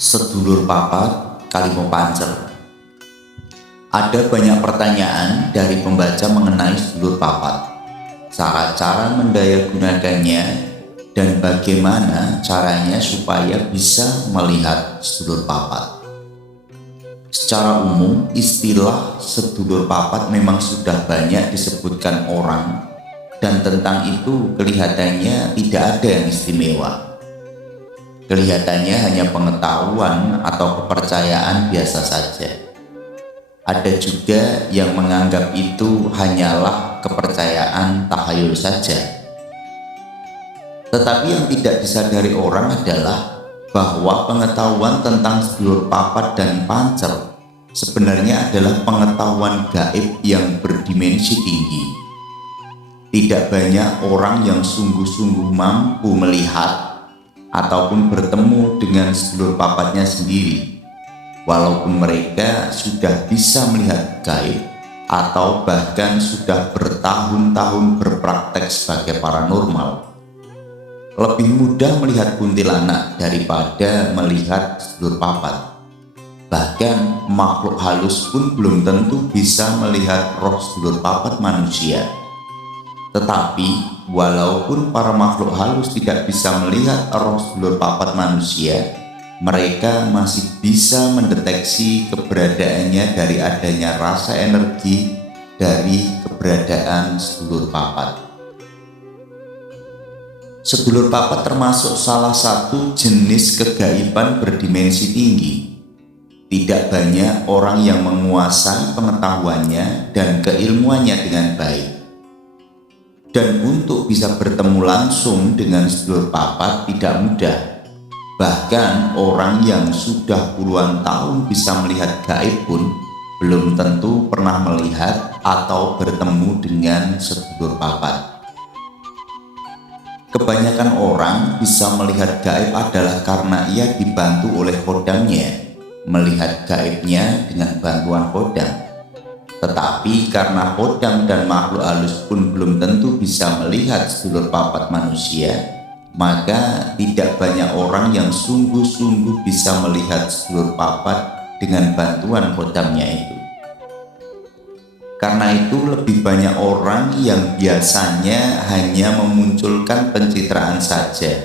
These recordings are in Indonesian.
Sedulur papat Kalimo Pancer. Ada banyak pertanyaan dari pembaca mengenai sedulur papat, cara-cara mendayagunakannya, dan bagaimana caranya supaya bisa melihat sedulur papat. Secara umum, istilah sedulur papat memang sudah banyak disebutkan orang, dan tentang itu kelihatannya tidak ada yang istimewa. Kelihatannya hanya pengetahuan atau kepercayaan biasa saja. Ada juga yang menganggap itu hanyalah kepercayaan tahayul saja. Tetapi yang tidak disadari orang adalah bahwa pengetahuan tentang sedulur papat dan pancer sebenarnya adalah pengetahuan gaib yang berdimensi tinggi. Tidak banyak orang yang sungguh-sungguh mampu melihat ataupun bertemu dengan sedulur papatnya sendiri, walaupun mereka sudah bisa melihat gaib atau bahkan sudah bertahun-tahun berpraktek sebagai paranormal. Lebih mudah melihat kuntilanak daripada melihat sedulur papat. Bahkan makhluk halus pun belum tentu bisa melihat roh sedulur papat manusia. Tetapi walaupun para makhluk halus tidak bisa melihat roh sedulur papat manusia, mereka masih bisa mendeteksi keberadaannya dari adanya rasa energi dari keberadaan sedulur papat. Sedulur papat termasuk salah satu jenis kegaiban berdimensi tinggi. Tidak banyak orang yang menguasai pengetahuannya dan keilmuannya dengan baik. Dan untuk bisa bertemu langsung dengan sedulur papat tidak mudah. Bahkan orang yang sudah puluhan tahun bisa melihat gaib pun belum tentu pernah melihat atau bertemu dengan sedulur papat. Kebanyakan orang bisa melihat gaib adalah karena ia dibantu oleh kodamnya, melihat gaibnya dengan bantuan kodam. Tetapi karena kodam dan makhluk halus pun belum tentu bisa melihat sedulur papat manusia, maka tidak banyak orang yang sungguh-sungguh bisa melihat sedulur papat dengan bantuan kodamnya itu. Karena itu lebih banyak orang yang biasanya hanya memunculkan pencitraan saja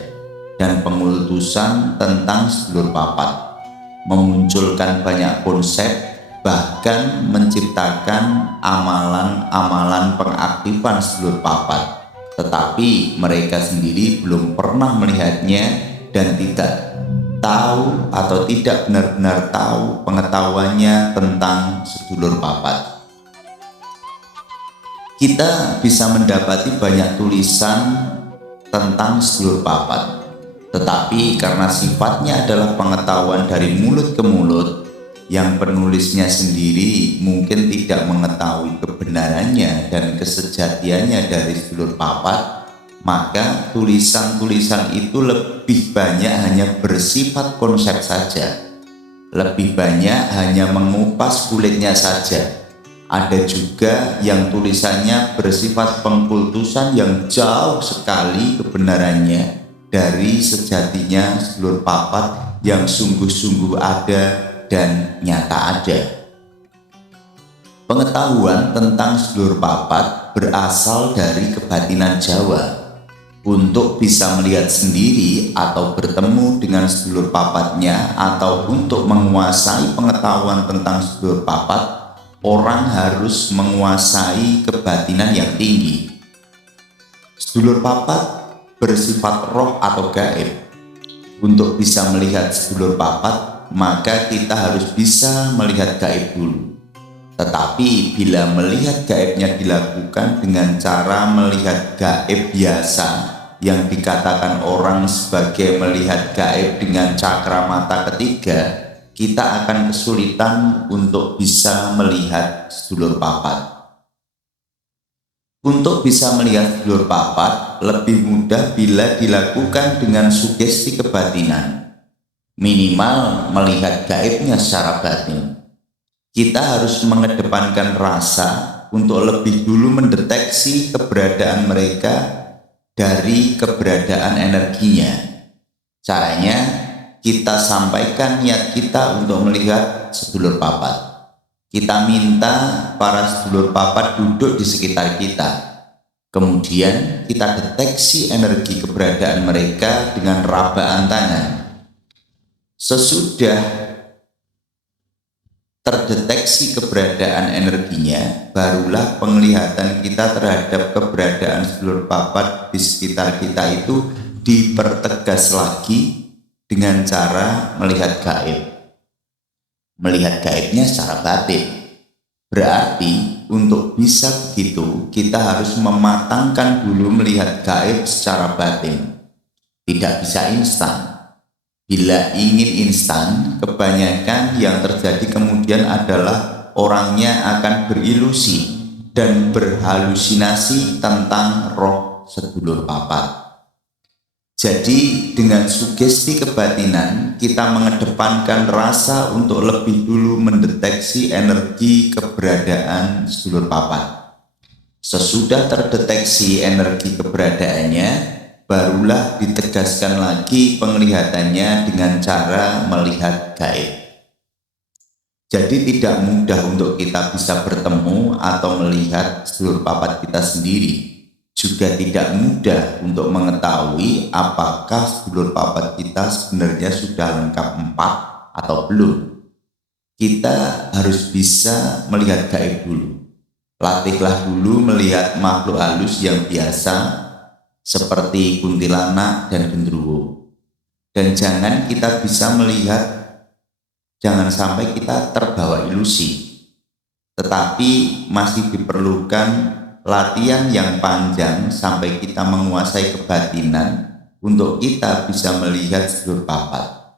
dan pengultusan tentang sedulur papat, memunculkan banyak konsep, bahkan menciptakan amalan-amalan pengaktifan sedulur papat, tetapi mereka sendiri belum pernah melihatnya dan tidak tahu atau tidak benar-benar tahu pengetahuannya tentang sedulur papat. Kita bisa mendapati banyak tulisan tentang sedulur papat, tetapi karena sifatnya adalah pengetahuan dari mulut ke mulut, yang penulisnya sendiri mungkin tidak mengetahui kebenarannya dan kesejatiannya dari sedulur papat, maka tulisan-tulisan itu lebih banyak hanya bersifat konsep saja, lebih banyak hanya mengupas kulitnya saja. Ada juga yang tulisannya bersifat pengkultusan yang jauh sekali kebenarannya dari sejatinya sedulur papat yang sungguh-sungguh ada dan nyata ada. Pengetahuan tentang sedulur papat berasal dari kebatinan Jawa. Untuk bisa melihat sendiri atau bertemu dengan sedulur papatnya atau untuk menguasai pengetahuan tentang sedulur papat, orang harus menguasai kebatinan yang tinggi. Sedulur papat bersifat roh atau gaib. Untuk bisa melihat sedulur papat, maka kita harus bisa melihat gaib dulu. Tetapi bila melihat gaibnya dilakukan dengan cara melihat gaib biasa, yang dikatakan orang sebagai melihat gaib dengan cakra mata ketiga, kita akan kesulitan untuk bisa melihat sedulur papat. Untuk bisa melihat sedulur papat lebih mudah bila dilakukan dengan sugesti kebatinan. Minimal melihat gaibnya secara batin. Kita harus mengedepankan rasa untuk lebih dulu mendeteksi keberadaan mereka dari keberadaan energinya. Caranya, kita sampaikan niat kita untuk melihat sedulur papat. Kita minta para sedulur papat duduk di sekitar kita. Kemudian kita deteksi energi keberadaan mereka dengan rabaan tangan. Sesudah terdeteksi keberadaan energinya, barulah penglihatan kita terhadap keberadaan sedulur papat di sekitar kita itu dipertegas lagi dengan cara melihat gaib. Melihat gaibnya secara batin. Berarti untuk bisa begitu, kita harus mematangkan dulu melihat gaib secara batin. Tidak bisa instan. Bila ingin instan, kebanyakan yang terjadi kemudian adalah orangnya akan berilusi dan berhalusinasi tentang roh sedulur papat. Jadi dengan sugesti kebatinan, kita mengedepankan rasa untuk lebih dulu mendeteksi energi keberadaan sedulur papat. Sesudah terdeteksi energi keberadaannya, barulah ditegaskan lagi penglihatannya dengan cara melihat gaib. Jadi tidak mudah untuk kita bisa bertemu atau melihat sedulur papat kita sendiri. Juga tidak mudah untuk mengetahui apakah sedulur papat kita sebenarnya sudah lengkap 4 atau belum. Kita harus bisa melihat gaib dulu. Latihlah dulu melihat makhluk halus yang biasa seperti kuntilanak dan genderuwo. Dan jangan kita bisa melihat, jangan sampai kita terbawa ilusi. Tetapi masih diperlukan latihan yang panjang sampai kita menguasai kebatinan untuk kita bisa melihat sedulur papat.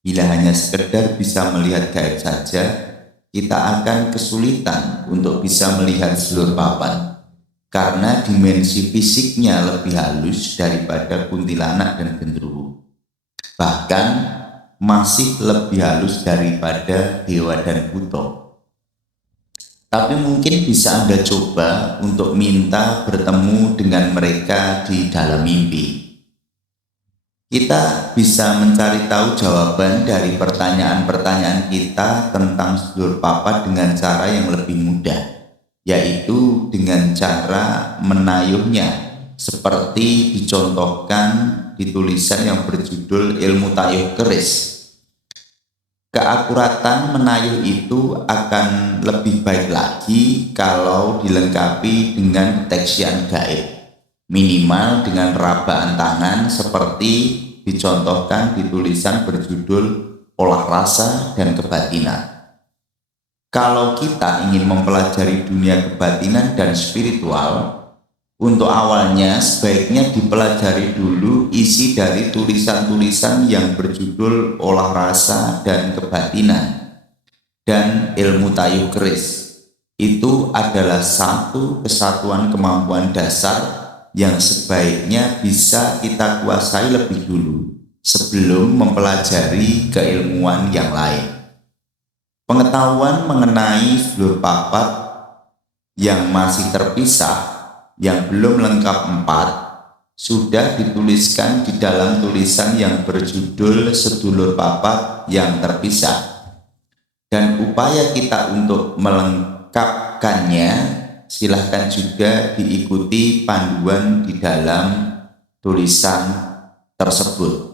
Bila hanya sekedar bisa melihat gaib saja, kita akan kesulitan untuk bisa melihat sedulur papat. Karena dimensi fisiknya lebih halus daripada kuntilanak dan genderuwo. Bahkan masih lebih halus daripada dewa dan buto. Tapi mungkin bisa Anda coba untuk minta bertemu dengan mereka di dalam mimpi. Kita bisa mencari tahu jawaban dari pertanyaan-pertanyaan kita tentang sedulur papat dengan cara yang lebih mudah, yaitu dengan cara menayuhnya, seperti dicontohkan di tulisan yang berjudul Ilmu Tayuh Keris. Keakuratan menayuh itu akan lebih baik lagi kalau dilengkapi dengan deteksian gaib, minimal dengan rabaan tangan seperti dicontohkan di tulisan berjudul Olah Rasa dan Kebatinan. Kalau kita ingin mempelajari dunia kebatinan dan spiritual, untuk awalnya sebaiknya dipelajari dulu isi dari tulisan-tulisan yang berjudul Olah Rasa dan Kebatinan dan Ilmu Tayuh Keris. Itu adalah satu kesatuan kemampuan dasar yang sebaiknya bisa kita kuasai lebih dulu sebelum mempelajari keilmuan yang lain. Pengetahuan mengenai sedulur papat yang masih terpisah, yang belum lengkap 4, sudah dituliskan di dalam tulisan yang berjudul Sedulur Papat yang Terpisah. Dan upaya kita untuk melengkapkannya silahkan juga diikuti panduan di dalam tulisan tersebut.